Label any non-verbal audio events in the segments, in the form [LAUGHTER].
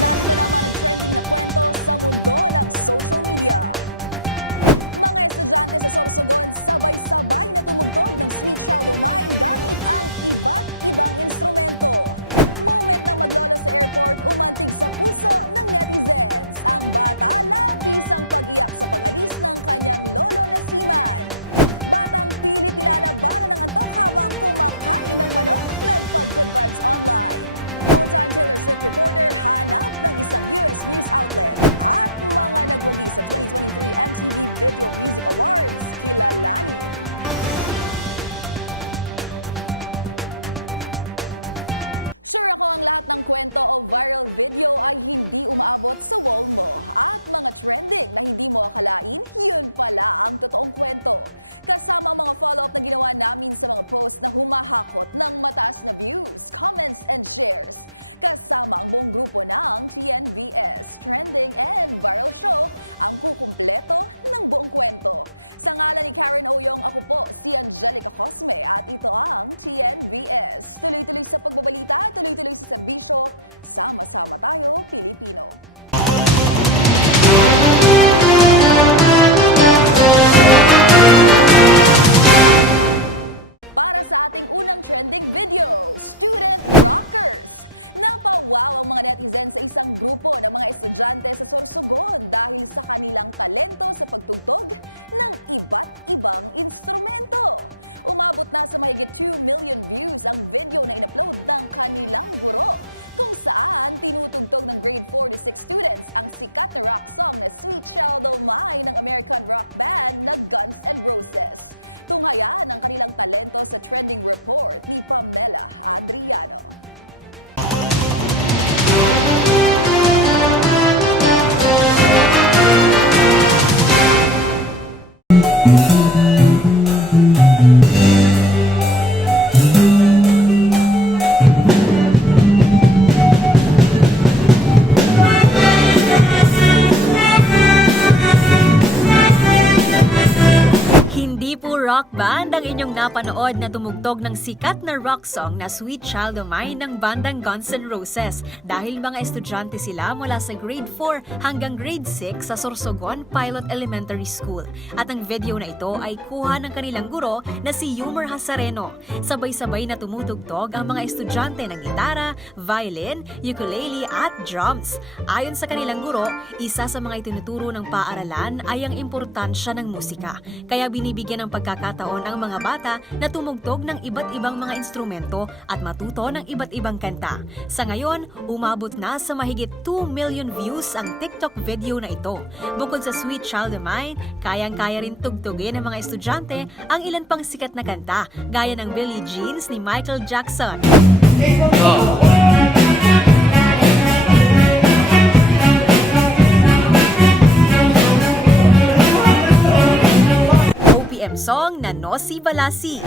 Narito na ang mga nag-trending na kwento sa mundo ng social media. Mga estudyante sa Sorsogon sabay-sabay na tumugtog ng Sweet O' Mine gamit ang iba't ibang instrumento. Moment ng maglolo sa airport umantig sa puso ng netizens. Ang bata labis ang pag-iyak sa pag-alis ng kanyang lolo na siman. Batang pilit nilalabanan ng antok habang kumakain ng manok, nagpag-good vibes online. Full-time Taylor Swift reporter hanap ng isang US news outlet at mga nagwagi sa 2023 MTV Video Music Awards kilalanin. Sure ako ang lahat ng kwento o viral video ay hindi umaabot sa wall mo. At mga trending na hindi mo akalain, yun pala ang totoong kwento. Kasama ang mga follow-up na ginawa namin sa mga post na humahakot ng mataas na views, comments, and shares. Kasama ang buong grupo ng TNVS, Trending and Viral Show, ang kukumpleto ng buong kwento. Sa ngalan ni Karen Oyong, ako po si Angelica Cosme at ito ang TNVS. Tuloy-tuloy sa pagbabalita, tuloy-tuloy sa serbisyo, sama-sama tayo, Pilipino. Para sa ating unang trending video, Student Rockers. Napawaw ang mga netizen sa isang grupo ng mga estudyante sa Sorsogon dahil sa kanilang talento sa pagtugtog ng iba't ibang instrumento. Umabot na sa mahigit 2 million views ang video na inupload ng kanilang guro kung saan tinutugtog ng grade 4 to 6 students ang sikat na rock song na Sweet Child O' Mine ng American rock band na Guns N' Roses. Tunghayan ang kanilang talento sa trending report ni Pamela Adriano. Rock band ang inyong napanood na tumugtog ng sikat na rock song na Sweet Child O' Mine ng bandang Guns N' Roses dahil mga estudyante sila mula sa grade 4 hanggang grade 6 sa Sorsogon Pilot Elementary School. At ang video na ito ay kuha ng kanilang guro na si Yumer Hasareno. Sabay-sabay na tumutugtog ang mga estudyante ng gitara, violin, ukulele at drums. Ayon sa kanilang guro, isa sa mga itinuturo ng paaralan ay ang importansya ng musika. Kaya binibigyan ng pagkakataon ang mga bata na tumugtog ng iba't ibang mga instrumento at matuto ng iba't ibang kanta. Sa ngayon, umabot na sa mahigit 2 million views ang TikTok video na ito. Bukod sa Sweet Child of Mine, kayang-kaya rin tugtugin ng mga estudyante ang ilan pang sikat na kanta gaya ng Billie Jeans ni Michael Jackson. OPM Nosi Balasi.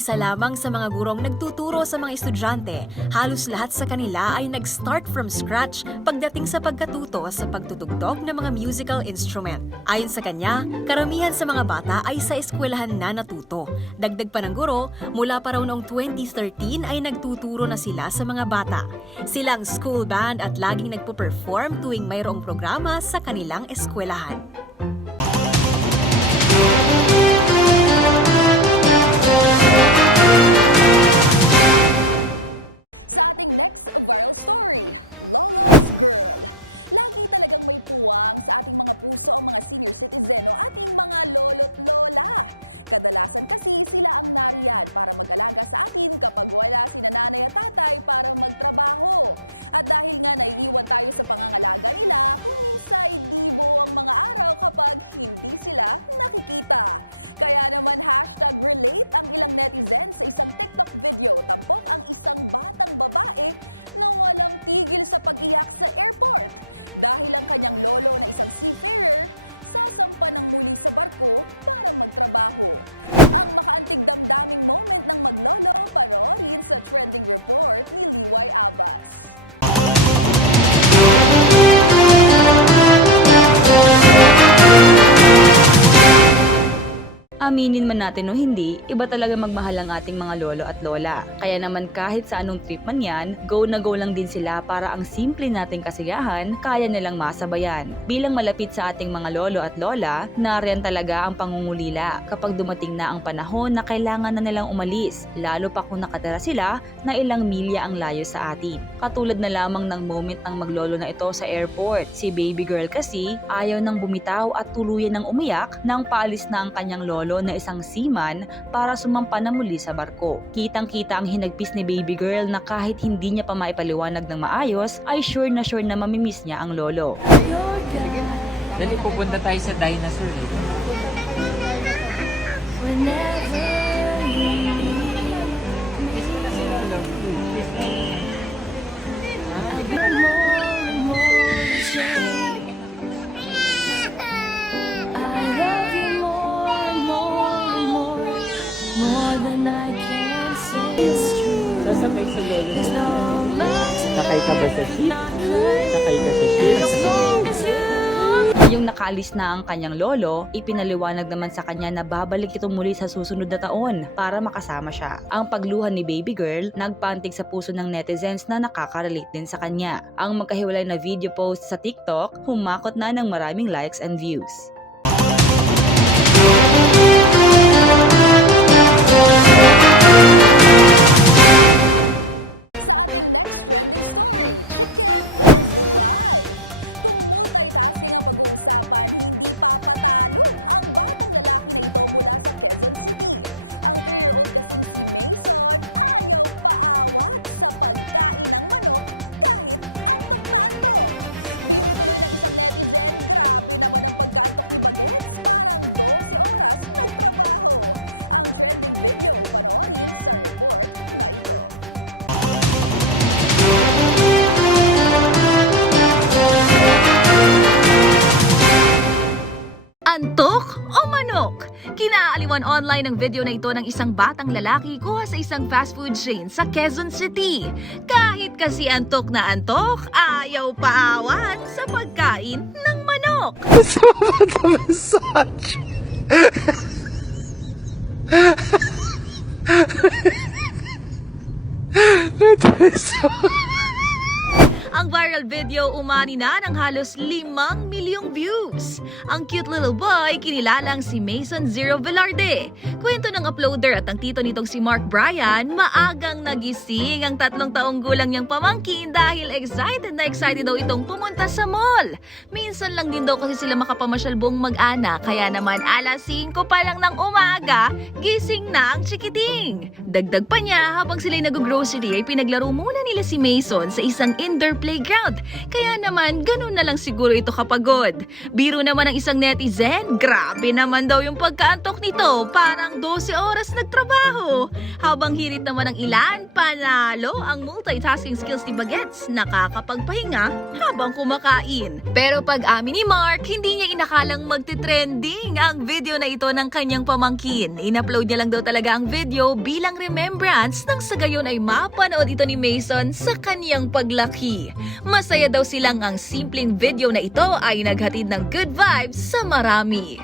Isa lamang sa mga gurong nagtuturo sa mga estudyante, halos lahat sa kanila ay nag-start from scratch pagdating sa pagkatuto sa pagtutugtog ng mga musical instrument. Ayon sa kanya, karamihan sa mga bata ay sa eskwelahan na natuto. Dagdag pa ng guro, mula pa raw noong 2013 ay nagtuturo na sila sa mga bata. Silang school band at laging nagpo-perform tuwing mayroong programa sa kanilang eskwelahan. Ating next viral story, Lolo's Girl. Lagi talagang may puwang sa ating mga puso ang mga senior citizen o ating mga lolo't lola. Kadalasan kasi sila ang nariyan para mag-alaga sa atin kapag wala si nanay at tatay para magtrabaho. At dahil nga naiiwan tayo sa pangangalaga nila, kung minsan di ang mga araw kapag hindi sila nakikita. Kaya naman hashtag relate ang ilang netizen sa isang TikTok video tampok ang isang batang babae na walang tigil sa pag-iyak sa airport dahil ang kanyang lolo na isang seafarer sasampa ng muli sa barko para magtrabaho. Ang makaantig damdaming moment ng maglolo panoorin sa trending report ni Liway Abbas. Aminin man natin o hindi, iba talaga magmahal ang ating mga lolo at lola. Kaya naman kahit sa anong trip man yan, go na go lang din sila para ang simple nating kasiyahan kaya nilang masabayan. Bilang malapit sa ating mga lolo at lola, nariyan talaga ang pangungulila kapag dumating na ang panahon na kailangan na nilang umalis, lalo pa kung nakatira sila na ilang milya ang layo sa atin. Katulad na lamang ng moment ng maglolo na ito sa airport. Si baby girl kasi ayaw nang bumitaw at tuluyan ng umiyak nang paalis na ang kanyang lolo na isang seaman para sumampa na muli sa barko. Kitang-kita ang hinagpis ni baby girl na kahit hindi niya pa maipaliwanag ng maayos, ay sure na sure na mamimiss niya ang lolo. Dali pupunta tayo sa dinosaur. eh. Yung nakaalis na ang kanyang lolo, ipinaliwanag naman sa kanya na babalik ito muli sa susunod na taon para makasama siya. Ang pagluha ni baby girl, nagpantig sa puso ng netizens na nakaka-relate din sa kanya. Ang magkahiwalay na video post sa TikTok, humakot na ng maraming likes and views. Ating next trending story, chicken is live! Kung multitasking ang pag-uusapan, hindi papatalo ang batang lalaki na ito mula sa Quezon City. Ang 3-year-old kasing si Mason ayaw paawat sa pagkain ng manok kahit antok na antok. Biro tuloy ng isang netizen, grabe naman ang pagkaantok ni Bagets, parang 12 oras nagtrabaho. Ang trending video, panoorin sa report na ito. Antok o manok? Kinaaliwan online ang video na ito ng isang batang lalaki kuha sa isang fast food chain sa Quezon City. Kahit kasi antok na antok, ayaw paawat sa pagkain ng manok. [LAUGHS] Ang viral video umani na ng halos 5 milyong views. Ang cute little boy kinilalang si Mason Zero Velarde. Kwento ng uploader at ang tito nitong si Mark Bryan, maagang nagising ang tatlong taong gulang niyang pamangkin dahil excited na excited daw itong pumunta sa mall. Minsan lang din daw kasi sila makapamasyal buong mag-ana, kaya naman alas 5 pa lang ng umaga, gising na ang chikiting. Dagdag pa niya, habang sila'y nag-grocery ay pinaglaro muna nila si Mason sa isang indoor playground. Kaya naman, ganun na lang siguro ito kapagod. Biro naman ng isang netizen, grabe naman daw yung pagkaantok nito, parang 12 oras nagtrabaho. Habang hirit naman ng ilan, panalo ang multitasking skills ni Bagets, nakakapagpahinga habang kumakain. Pero pag amin ni Mark, hindi niya inakalang magte-trending ang video na ito ng kanyang pamangkin. In-upload niya lang daw talaga ang video bilang remembrance nang sa gayon ay mapanood ito ni Mason sa kanyang paglaki. Masaya daw silang ang simpleng video na ito ay naghatid ng good vibes sa marami.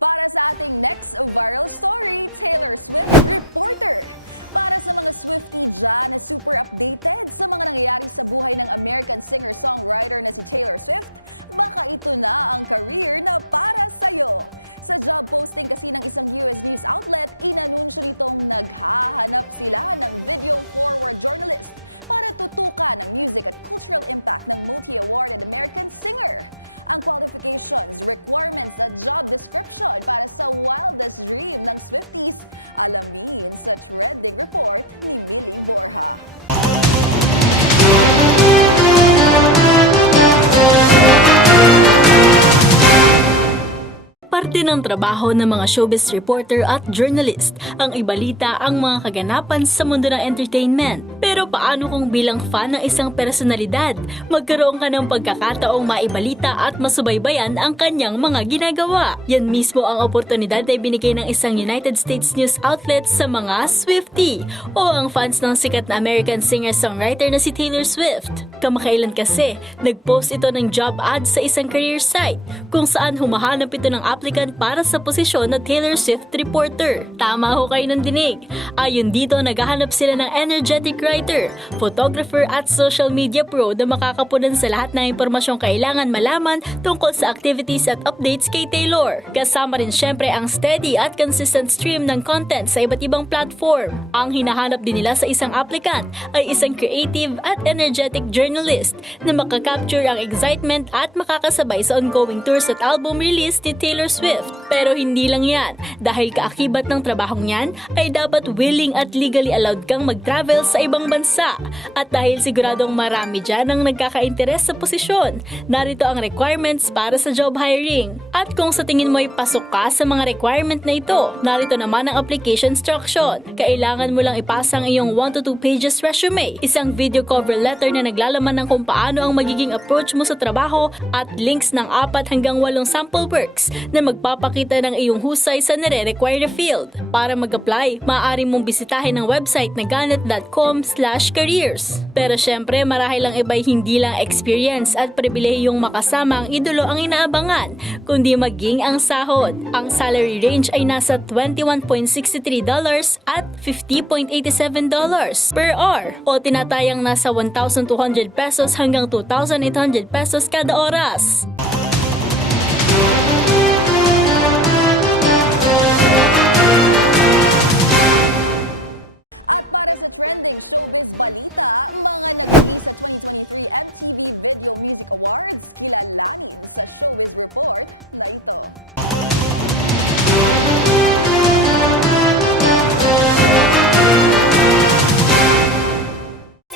Para sa ating next viral story, Taylor Swift reporter. Para sa mga Swiftie dyan na super updated sa mga nangyayari sa buhay ng American singer-songwriter na si Taylor Swift, baka ito na ang career na para sa'yo. Sa job posting kasi ng isang US news outlet, inanunsyo nitong naghahanap sila ng video forward journalist para tutukan ang music at cultural impact ng multi-awarded American singer. Ang qualifications, requirements at job description para sa wildest dream ng Swifties, alamin sa trending report ni Millie Borja. Parte ng trabaho ng mga showbiz reporter at journalist ang ibalita ang mga kaganapan sa mundo ng entertainment. Pero paano kung bilang fan ng isang personalidad, magkaroon ka ng pagkakataong maibalita at masubaybayan ang kanyang mga ginagawa? Yan mismo ang oportunidad ay binigay ng isang United States news outlet sa mga Swiftie o ang fans ng sikat na American singer-songwriter na si Taylor Swift. Kamakailan kasi, nag-post ito ng job ad sa isang career site kung saan humahanap ito ng applicant para sa posisyon na Taylor Swift reporter. Tama ho kayo ng dinig. Ayon dito, naghahanap sila ng energetic writer, photographer at social media pro na makakapunan sa lahat ng impormasyong kailangan malaman tungkol sa activities at updates kay Taylor. Kasama rin syempre ang steady at consistent stream ng content sa iba't ibang platform. Ang hinahanap din nila sa isang applicant ay isang creative at energetic journalist na makakapture ang excitement at makakasabay sa ongoing tours at album release ni Taylor Swift. Pero hindi lang yan, dahil kaakibat ng trabahong yan ay dapat willing at legally allowed kang mag-travel sa ibang bansa. At dahil siguradong marami dyan ang nagkaka-interes sa posisyon, narito ang requirements para sa job hiring. At kung sa tingin mo ay pasok ka sa mga requirement na ito, narito naman ang application instruction. Kailangan mo lang ipasa ang iyong 1 to 2 pages resume, isang video cover letter na naglalaman ng kung paano ang magiging approach mo sa trabaho at links ng apat hanggang walong sample works na magpapakita ng iyong husay sa nare-require na field. Para mag-apply, maaari mong bisitahin ang website na ganet.com slash careers. Pero syempre, marahil ang iba'y hindi lang experience at pribilehiyong makasama ang idolo ang inaabangan, kundi maging ang sahod. Ang salary range ay nasa $21.63 at $50.87 per hour o tinatayang nasa 1,200 pesos hanggang 2,800 pesos kada oras. At para sa trending showbiz balita, mga nagigi sa 2023 MTV Video Music Awards, kilalanin sa showbiz report na ito.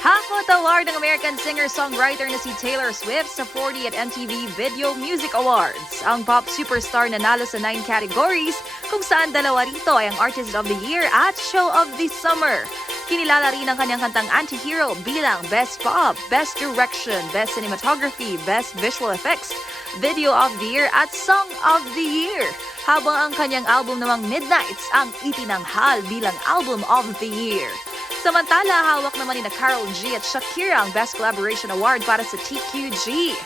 Hakot Award ng American singer-songwriter na si Taylor Swift sa 40th MTV Video Music Awards. Ang pop superstar nanalo sa 9 categories kung saan dalawa rito ay ang Artist of the Year at Show of the Summer. Kinilala rin ang kanyang kantang Antihero bilang Best Pop, Best Direction, Best Cinematography, Best Visual Effects, Video of the Year at Song of the Year. Habang ang kanyang album namang Midnights ang itinanghal bilang Album of the Year. Samantala, hawak naman ni na Carol G at Shakira ang Best Collaboration Award para sa TQG.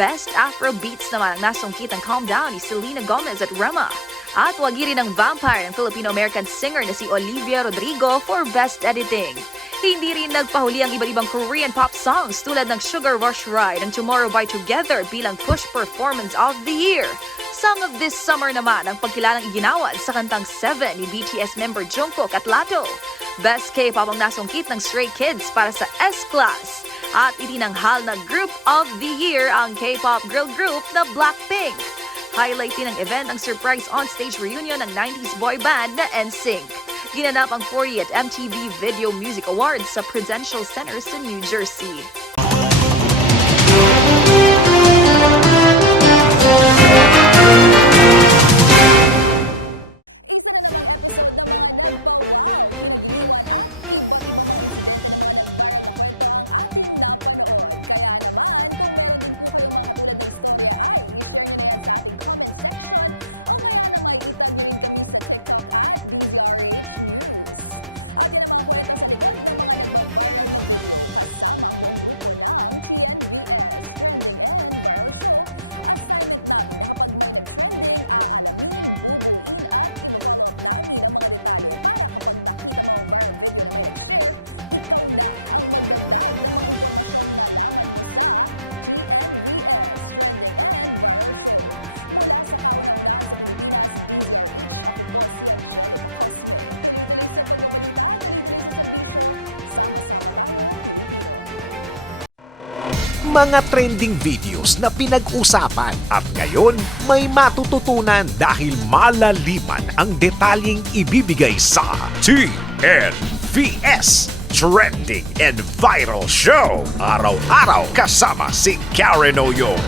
Best Afro Beats naman ang nasungkit ang Calm Down ni Selena Gomez at Rema. At wagi rin ng Vampire ang Filipino-American singer na si Olivia Rodrigo for Best Editing. Hindi rin nagpahuli ang iba't ibang Korean pop songs tulad ng Sugar Rush Ride and Tomorrow by Together bilang Push Performance of the Year. Song of this summer naman ang pagkilalang iginawad sa kantang 7 ni BTS member Jungkook at Lato. Best K-pop ang nasungkit ng Stray Kids para sa S-Class. At itinanghal na Group of the Year ang K-pop girl group na Blackpink. Highlight din ng event ang surprise on-stage reunion ng 90s boy band na NSYNC. Ginanap ang 40th MTV Video Music Awards sa Prudential Center sa New Jersey. Na namang episode ng mga nagpa-wow, kinagiliwan at iba't ibang mga insidente ng mga nag-viral na kwento ang ating napanood. Kaya naman, kung meron din po kayong mga katulad na istorya ay i-share nyo na yan sa ating comment section o kaya naman itag nyo rin kami sa TikTok at DZRH News. At yan ang mga kwento sa likod ng mga nagba-viral na video kasama ang buong grupo ng TNVS Trending and Viral Show. Assignment namin na kapag may nag-trending, aalamin, bubuin at i-follow up namin ang mga detalye para kapag nakita mo ang viral video na may nag-share, ikaw na ang magdagdag ng mga impormasyong nalaman mo sa TNVS Trending and Viral Show. Mula sa kauna-unahan sa Pilipinas, DZRH, ako po si Angelica Cosme. Tuloy-tuloy sa pagbabalita, tuloy-tuloy sa serbisyo, sama-sama tayo, Pilipino. mga trending videos na pinag-usapan. At ngayon, may matututunan dahil malaliman ang detalyeng ibibigay sa TNVS Trending and Viral Show. Araw-araw kasama si Karen Oyong.